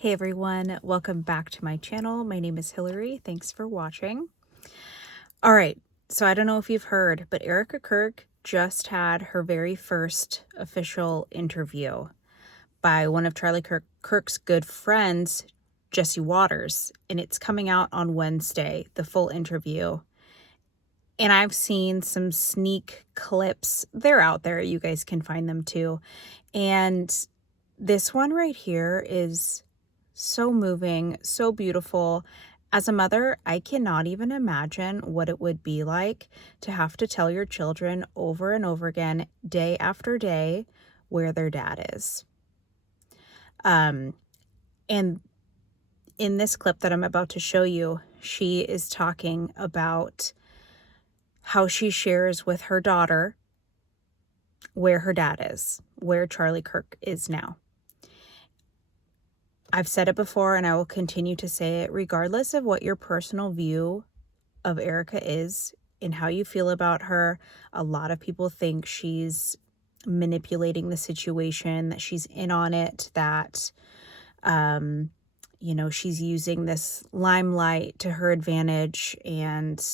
Hey everyone, welcome back to my channel. My name is Hillary. Thanks for watching. All right, so I don't know if you've heard, but Erika Kirk just had her very first official interview by one of Charlie Kirk's good friends, Jesse Waters, and it's coming out on Wednesday, the full interview. And I've seen some sneak clips. They're out there. You guys can find them too. And this one right here is so moving, so beautiful. As a mother, I cannot even imagine what it would be like to have to tell your children over and over again, day after day, where their dad is. And in this clip that I'm about to show you, she is talking about how she shares with her daughter where her dad is, where Charlie Kirk is now. I've said it before and I will continue to say it, regardless of what your personal view of Erika is and how you feel about her. A lot of people think she's manipulating the situation, that she's in on it, that, she's using this limelight to her advantage and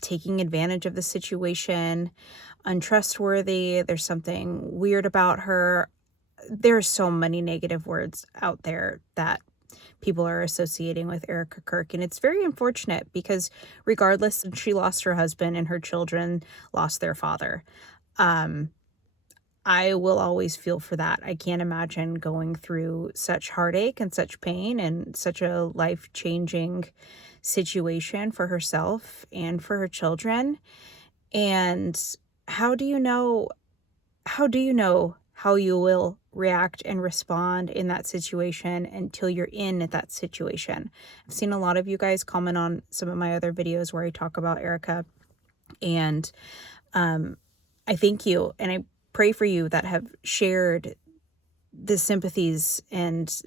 taking advantage of the situation, untrustworthy. There's something weird about her. There's so many negative words out there that people are associating with Erika Kirk. And it's very unfortunate because regardless, she lost her husband and her children lost their father. I will always feel for that. I can't imagine going through such heartache and such pain and such a life-changing situation for herself and for her children. And how do you know how you will react and respond in that situation until you're in that situation? I've seen a lot of you guys comment on some of my other videos where I talk about Erika, and I thank you and I pray for you that have shared the sympathies and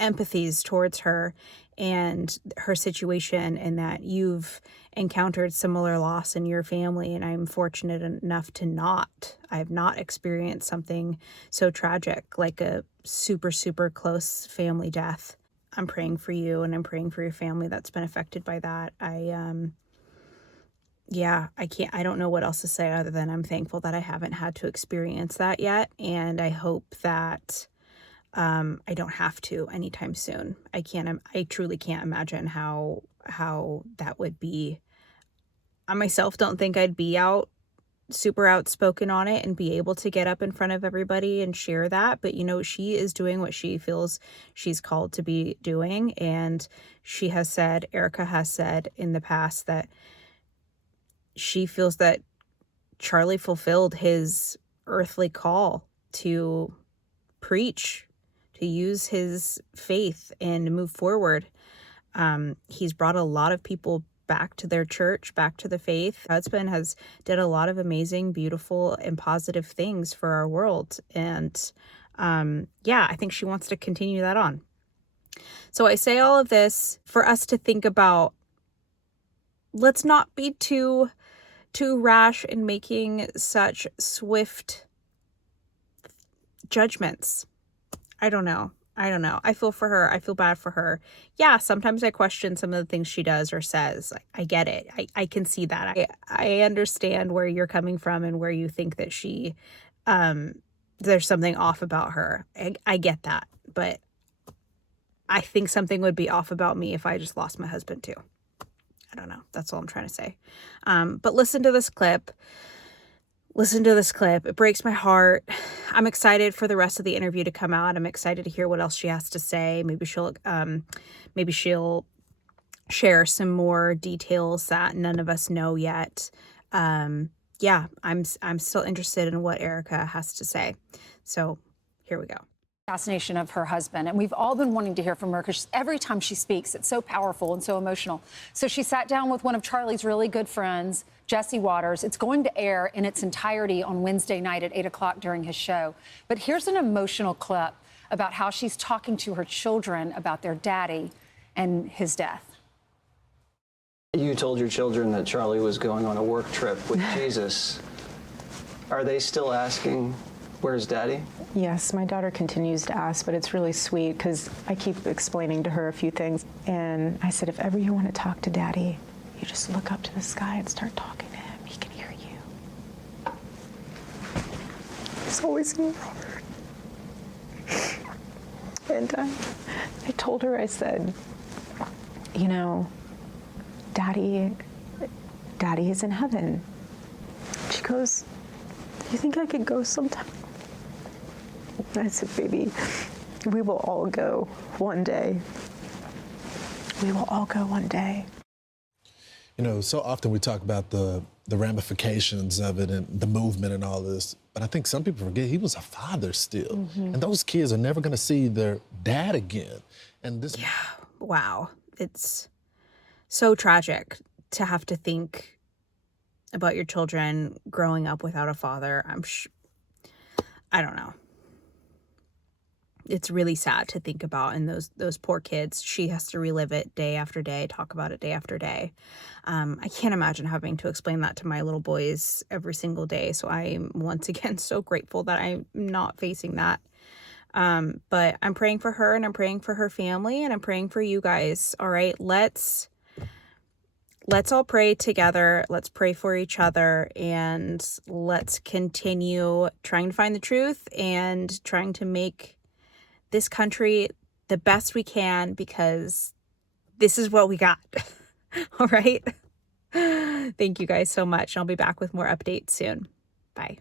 empathies towards her and her situation, and that you've encountered similar loss in your family. And I'm fortunate enough I have not experienced something so tragic like a super, super close family death. I'm praying for you and I'm praying for your family that's been affected by that. I don't know what else to say other than I'm thankful that I haven't had to experience that yet. And I hope that I don't have to anytime soon. I truly can't imagine how that would be. I myself don't think I'd be super outspoken on it and be able to get up in front of everybody and share that. But, she is doing what she feels she's called to be doing. And Erika has said in the past that she feels that Charlie fulfilled his earthly call to preach, to use his faith and move forward. He's brought a lot of people back to their church, back to the faith. Her husband has did a lot of amazing, beautiful, and positive things for our world. And I think she wants to continue that on. So I say all of this for us to think about, let's not be too rash in making such swift judgments. I don't know. I feel for her. I feel bad for her. Yeah, sometimes I question some of the things she does or says. I get it. I can see that. I understand where you're coming from and where you think that there's something off about her. I get that. But I think something would be off about me if I just lost my husband too. I don't know. That's all I'm trying to say. But listen to this clip. It breaks my heart. I'm excited for the rest of the interview to come out. I'm excited to hear what else she has to say. Maybe she'll share some more details that none of us know yet. I'm still interested in what Erika has to say. So here we go. Assassination of her husband, and we've all been wanting to hear from her because every time she speaks, it's so powerful and so emotional. So she sat down with one of Charlie's really good friends, Jesse Waters. It's going to air in its entirety on Wednesday night at 8 o'clock during his show. But here's an emotional clip about how she's talking to her children about their daddy and his death. You told your children that Charlie was going on a work trip with Jesus. Are they still asking Where's Daddy? Yes, my daughter continues to ask, but it's really sweet because I keep explaining to her a few things. And I said, if ever you want to talk to Daddy, you just look up to the sky and start talking to him. He can hear you. He's always in your heart. And I told her, I said, you know, Daddy is in heaven. She goes, do you think I could go sometime? I said, baby, we will all go one day. We will all go one day. You know, so often we talk about the ramifications of it and the movement and all this, but I think some people forget he was a father still. Mm-hmm. And those kids are never going to see their dad again. And this... Yeah, wow. It's so tragic to have to think about your children growing up without a father. I don't know. It's really sad to think about, and those poor kids. She has to relive it day after day, talk about it day after day. I can't imagine having to explain that to my little boys every single day. So I'm once again so grateful that I'm not facing that. But I'm praying for her, and I'm praying for her family, and I'm praying for you guys. All right, let's all pray together. Let's pray for each other, and let's continue trying to find the truth and trying to make this country the best we can, because this is what we got. All right. Thank you guys so much. I'll be back with more updates soon. Bye.